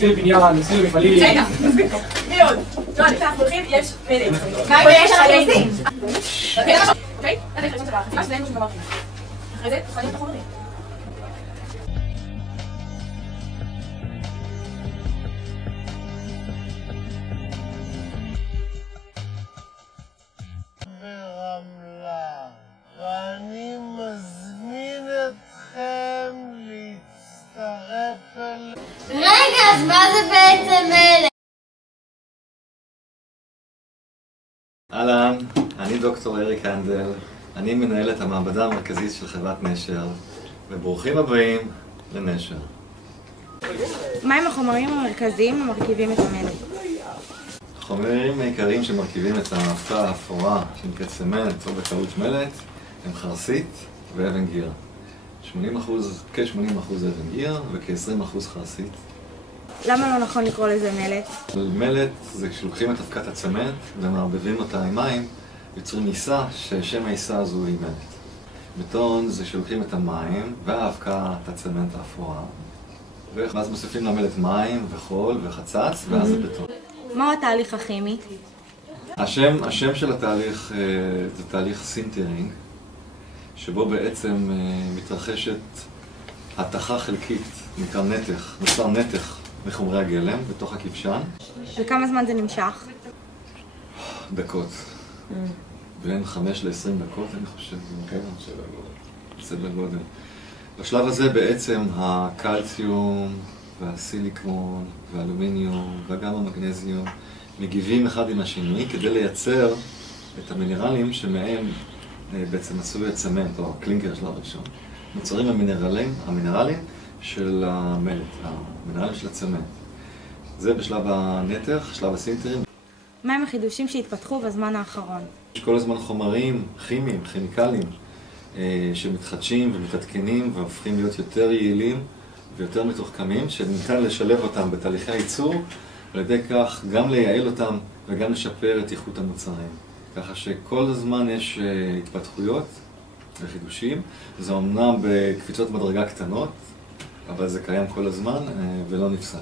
נסביר בניין, נסביר מפעלים. רגע, נסביר טוב. מי עוד? לא, לפני אנחנו הולכים, יש מלט. מה יש עלינו? אוקיי? אני חושבת שבא, חתימה שזה אין משהו גמרתי. אחרי זה, תוכנים את החומרים. ברמלה, ואני מזמין אתכם להצטרף אל... רגע, אז מה זה בעצם מלט? אהלן, אני דוקטור אריק הנדל, אני מנהל את המעבדה המרכזית של חברת נשר, וברוכים הבאים לנשר. מהם החומרים המרכזיים המרכיבים את המלט? החומרים העיקריים שמרכיבים את האבקה האפורה שנקראת צמנט או בטעות מלט הם חרסית ואבן גיר. כ-80% אבן גיר וכ-20% חרסית. למה לא נכון לקרוא לזה מלט? מלט זה כשלוקחים את אבקת הצמנט ומערבבים אותה עם מים, יוצרים עיסה ששם העיסה הזו היא מלט. בטון זה כשלוקחים את המים והאבקת הצמנט האפורה, ואז מוסיפים למלט מים וחול וחצץ ואז זה בטון. מהו התהליך הכימי? השם של התהליך זה תהליך סינטרינג, שבו בעצם מתרחשת התכה חלקית, נקרא נתך, נוצר נתך מחומרי הגלם בתוך הכבשן. וכמה זמן זה נמשך? דקות. בין 5 ל-20 דקות, אני חושב, סדר גודל. בשלב הזה בעצם הקלציום והסיליקון והאלומיניום וגם המגנזיום מגיבים אחד עם השני כדי לייצר את המינרלים שמהם בעצם עשוי הצמנט או הקלינקר של הראשון. נוצרים המינרלים של המלט, המינרלים של הצמנט. זה בשלב הנתך, שלב הסינטרים. מהם החידושים שהתפתחו בזמן האחרון? יש כל הזמן חומרים כימיים, כימיקליים, שמתחדשים ומתעדכנים והופכים להיות יותר יעילים ויותר מתוחכמים, שניתן לשלב אותם בתהליכי הייצור, על ידי כך גם לייעל אותם וגם לשפר את איכות המוצרים. ככה שכל הזמן יש התפתחויות וחידושים. זה אומנם בקפיצות מדרגה קטנות, אבל זה קיים כל הזמן ולא נפסק.